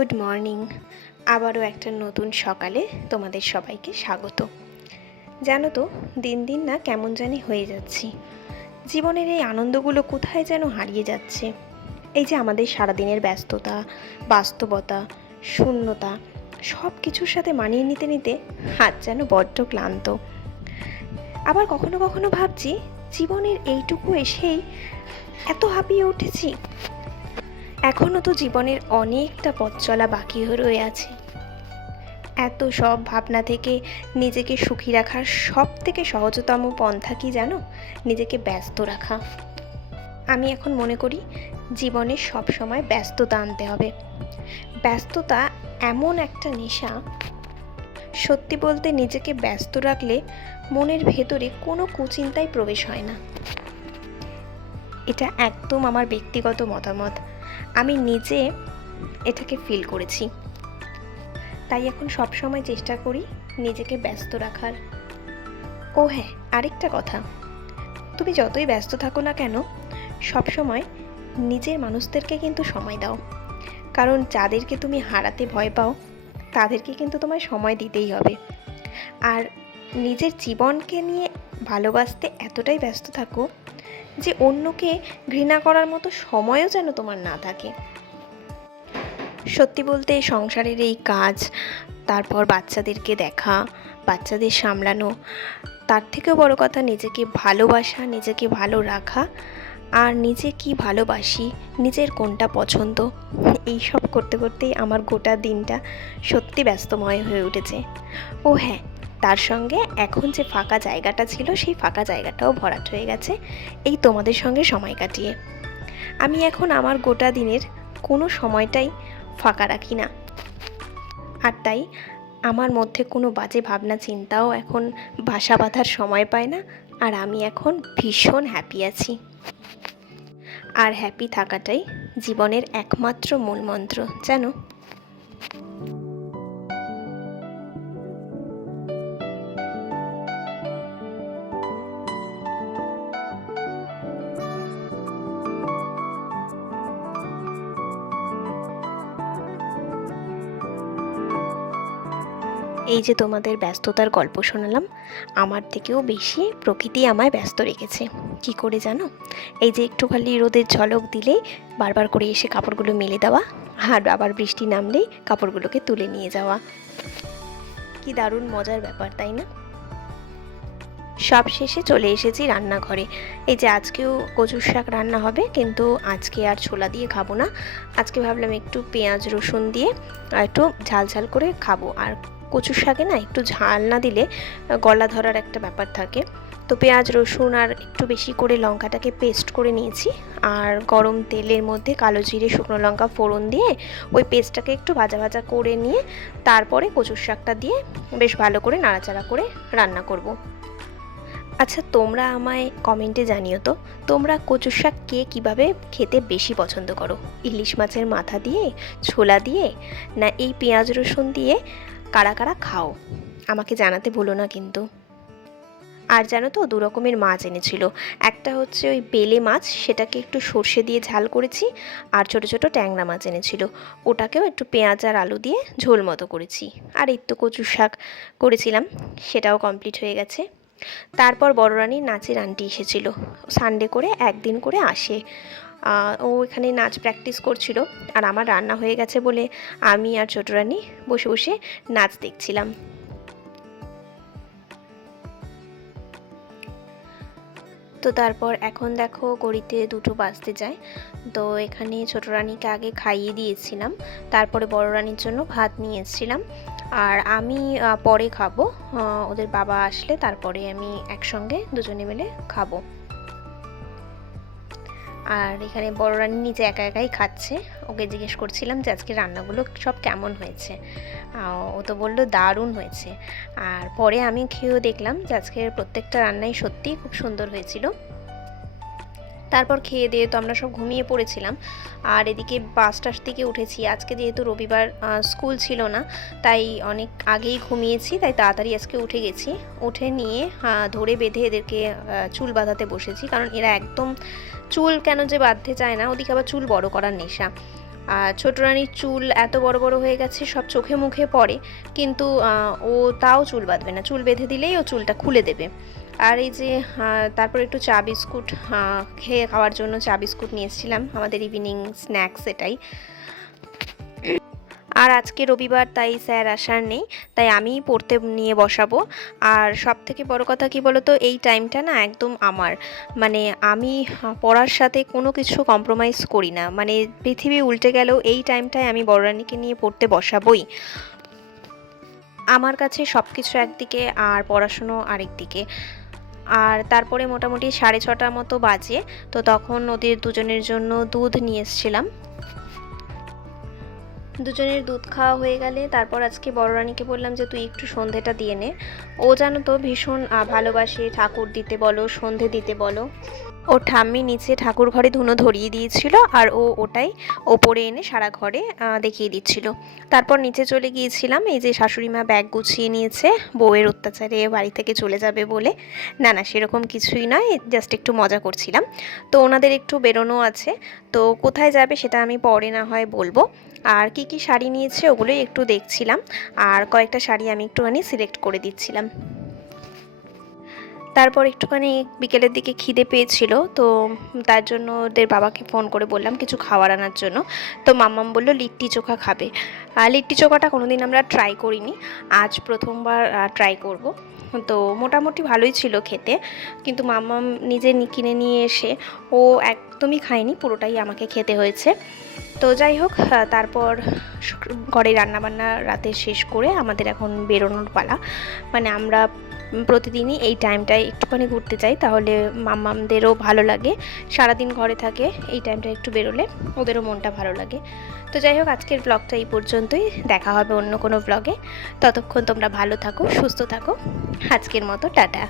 Good morning. আবারও একটা নতুন সকালে তোমাদের সবাইকে স্বাগত। জানো তো, দিন দিন না কেমন জানি হয়ে যাচ্ছি। জীবনের এই আনন্দগুলো কোথায় যেন হারিয়ে যাচ্ছে। এই যে আমাদের সারাদিনের ব্যস্ততা, বাস্তবতা, শূন্যতা, সব কিছুর সাথে মানিয়ে নিতে নিতে হাত যেন বড্ড ক্লান্ত। আবার কখনো কখনো ভাবছি, জীবনের এইটুকু এসেই এত হাঁপিয়ে উঠেছি। এখনও তো জীবনের অনেকটা পথ চলা বাকি হয়ে রয়ে আছে। এত সব ভাবনা থেকে নিজেকে সুখী রাখার সব থেকে সহজতম পন্থা কি জানো? নিজেকে ব্যস্ত রাখা। আমি এখন মনে করি জীবনে সব সময় ব্যস্ততা আনতে হবে। ব্যস্ততা এমন একটা নেশা, সত্যি বলতে নিজেকে ব্যস্ত রাখলে মনের ভেতরে কোনো কুচিন্তাই প্রবেশ হয় না। এটা একদম আমার ব্যক্তিগত মতামত। আমি নিজে এটাকে ফিল করেছি। তাই এখন সব সময় চেষ্টা করি নিজেকে ব্যস্ত রাখার। ও হ্যাঁ, আরেকটা কথা, তুমি যতই ব্যস্ত থাকো না কেন, সব সময় নিজের মানুষদেরকে কিন্তু সময় দাও। কারণ যাদেরকে তুমি হারাতে ভয় পাও তাদেরকে কিন্তু তোমায় সময় দিতেই হবে। আর নিজের জীবনকে নিয়ে ভালোবাসতে এতটাই ব্যস্ত থাকো যে অন্যকে ঘৃণা করার মতো সময়ও যেন তোমার না থাকে। সত্যি বলতে সংসারের এই কাজ, তারপর বাচ্চাদেরকে দেখা, বাচ্চাদের সামলানো, তার থেকেও বড় কথা নিজেকে ভালোবাসা, নিজেকে ভালো রাখা, আর নিজে কি ভালোবাসি, নিজের কোনটা পছন্দ, এই সব করতে করতেই আমার গোটা দিনটা সত্যি ব্যস্তময় হয়ে উঠেছে। ও হ্যাঁ, তার সঙ্গে এখন যে ফাঁকা জায়গাটা ছিল সেই ফাঁকা জায়গাটাও ভরাট হয়ে গেছে এই তোমাদের সঙ্গে সময় কাটিয়ে। আমি এখন আমার গোটা দিনের কোনো সময়টাই ফাঁকা রাখি না। আর তাই আমার মধ্যে কোনো বাজে ভাবনা চিন্তাও এখন বাসা বাঁধার সময় পায় না। আর আমি এখন ভীষণ হ্যাপি আছি। আর হ্যাপি থাকাটাই জীবনের একমাত্র মূলমন্ত্র, জানো। এই যে তোমাদের ব্যস্ততার গল্প শোনালাম, আমার থেকেও বেশি প্রকৃতি আমায় ব্যস্ত রেখেছে। কি করে জানো? এই যে একটু খালি রোদের ঝলক দিলেই বারবার করে এসে কাপড়গুলো মেলে দেওয়া, আর আবার বৃষ্টি নামলেই কাপড়গুলোকে তুলে নিয়ে যাওয়া। কি দারুণ মজার ব্যাপার, তাই না? সব শেষে চলে এসেছি রান্নাঘরে। এই যে আজকেও কচুর শাক রান্না হবে, কিন্তু আজকে আর ছোলা দিয়ে খাবো না। আজকে ভাবলাম একটু পেঁয়াজ রসুন দিয়ে একটু ঝাল ঝাল করে খাবো। আর কচুর শাকে না একটু ঝাল না দিলে গলা ধরার একটা ব্যাপার থাকে। তো পেঁয়াজ রসুন আর একটু বেশি করে লঙ্কাটাকে পেস্ট করে নিয়েছি, আর গরম তেলের মধ্যে কালো জিরে শুকনো লঙ্কা ফোড়ন দিয়ে ওই পেস্টটাকে একটু ভাজা ভাজা করে নিয়ে তারপরে কচুর শাকটা দিয়ে বেশ ভালো করে নাড়াচাড়া করে রান্না করব। আচ্ছা, তোমরা আমায় কমেন্টে জানিও তো, তোমরা কচুর শাক কে কীভাবে খেতে বেশি পছন্দ করো? ইলিশ মাছের মাথা দিয়ে, ছোলা দিয়ে, না এই পেঁয়াজ রসুন দিয়ে? কারা কারা খাও আমাকে জানাতে ভুলো না কিন্তু। আর জানো তো, 2 রকমের মাছ এনেছিল। একটা হচ্ছে ওই বেলে মাছ, সেটাকে একটু সর্ষে দিয়ে ঝাল করেছি। আর ছোট ছোট ট্যাংরা মাছ এনেছিল, ওটাকেও একটু পেঁয়াজ আর আলু দিয়ে ঝোল মতো করেছি। আর এই তো কচুর শাক করেছিলাম, সেটাও কমপ্লিট হয়ে গেছে। তারপর বড় রানীর নাচের আন্টি এসেছিল। সানডে করে একদিন করে আসে। ও এখানে নাচ প্র্যাকটিস করছিল, আর আমার রান্না হয়ে গেছে বলে আমি আর ছোট রানী বসে বসে নাচ দেখছিলাম। তো তারপর এখন দেখো ঘড়িতে 2টো বাজতে যায়। তো এখানে ছোট রানীকে আগে খাইয়ে দিয়েছিলাম, তারপরে বড় রানীর জন্য ভাত নিয়ে এসেছিলাম। আর আমি পরে খাবো, ওদের বাবা আসলে তারপরে আমি একসঙ্গে দুজনে মিলে খাবো। আর এখানে বড় রানী নিজে একা একাই খাচ্ছে। ওকে জিজ্ঞেস করছিলাম যে আজকে রান্নাগুলো সব কেমন হয়েছে। ও তো বললো দারুণ হয়েছে। আর পরে আমি খেয়েও দেখলাম যে আজকের প্রত্যেকটা রান্নাই সত্যিই খুব সুন্দর হয়েছিল। তারপর খেয়ে দিয়ে তো আমরা সব ঘুমিয়ে পড়েছিলাম। আর এদিকে 5টার দিকে উঠেছি। আজকে যেহেতু রবিবার স্কুল ছিল না, তাই অনেক আগেই ঘুমিয়েছি, তাই তাড়াতাড়ি আজকে উঠে গেছি। উঠে নিয়ে ধরে বেঁধে এদেরকে চুল বাঁধাতে বসেছি, কারণ এরা একদম চুল কেন যে বাঁধতে চায় না, ওদিকে আবার চুল বড় করার নেশা। আর ছোট রানীর চুল এত বড় বড় হয়ে গেছে, সব চোখে মুখে পড়ে, কিন্তু ও তাও চুল বাঁধবে না, চুল বেঁধে দিলেই ও চুলটা খুলে দেবে। আর এই যে তারপর একটু চা বিস্কুট খেয়ে খাওয়ার জন্য চা বিস্কুট নিয়ে এসেছিলাম, আমাদের ইভিনিং স্ন্যাক্স এটাই। আর আজকে রবিবার, তাই স্যার আসার নেই, তাই আমিই পড়তে নিয়ে বসাবো। আর সব থেকে বড় কথা কি বলতো, এই টাইমটা না একদম আমার, মানে আমি পড়ার সাথে কোনো কিছু কম্প্রোমাইজ করি না, মানে পৃথিবী উল্টে গেলেও এই টাইমটায় আমি বড় রানীকে নিয়ে পড়তে বসাবই। আমার কাছে সব কিছু একদিকে আর পড়াশুনো আরেক দিকে। আর তারপরে মোটামুটি 6:30 মতো বাজে, তো তখন ওদের দুজনের জন্য দুধ নিয়ে এসেছিলাম। দুজনের দুধ খাওয়া হয়ে গেলে তারপর আজকে বড় রানীকে বললাম যে তুই একটু সন্ধেটা দিয়ে নে। ও জানো তো ভীষণ ভালোবাসে ঠাকুর দিতে বলো, সন্ধে দিতে বলো। ওর ঠাম্মি নিচে ঠাকুর ঘরে ধুনো ধরিয়ে দিয়েছিল, আর ও ওটাই ওপরে এনে সারা ঘরে দেখিয়ে দিচ্ছিল। তারপর নিচে চলে গিয়েছিলাম, এই যে শাশুড়ি মা ব্যাগ গুছিয়ে নিয়েছে বউয়ের অত্যাচারে বাড়ি থেকে চলে যাবে বলে। না না, সেরকম কিছুই নয়, জাস্ট একটু মজা করছিলাম। তো ওনাদের একটু বেরোনো আছে, তো কোথায় যাবে সেটা আমি পরে না হয় বলবো। আর কি কি শাড়ি নিয়েছে ওগুলোই একটু দেখছিলাম, আর কয়েকটা শাড়ি আমি একটুখানি সিলেক্ট করে দিচ্ছিলাম। তারপর একটুখানি বিকেলের দিকে খিদে পেয়েছিল, তো তার জন্য ওদের বাবাকে ফোন করে বললাম কিছু খাবার আনার জন্য। তো মাম্মাম বললো লিট্টি চোখা খাবে। লিট্টি চোখাটা কোনোদিন আমরা ট্রাই করিনি, আজ প্রথমবার ট্রাই করব। তো মোটামুটি ভালোই ছিল খেতে, কিন্তু মাম্মাম নিজে কিনে নিয়ে এসে ও একদমই খায়নি, পুরোটাই আমাকে খেতে হয়েছে। তো যাই হোক, তারপর ঘরে রান্নাবান্না রাতে শেষ করে আমাদের এখন বেরোনোর পালা। মানে আমরা প্রতিদিনই এই টাইমটায় একটুখানি ঘুরতে যাই, তাহলে মাম্মামদেরও ভালো লাগে, সারাদিন ঘরে থাকে, এই টাইমটা একটু বেরোলে ওদেরও মনটা ভালো লাগে। তো যাই হোক, আজকের ব্লগটা এই পর্যন্তই, দেখা হবে অন্য কোনো ব্লগে। ততক্ষণ তোমরা ভালো থাকো, সুস্থ থাকো, আজকের মতো টাটা।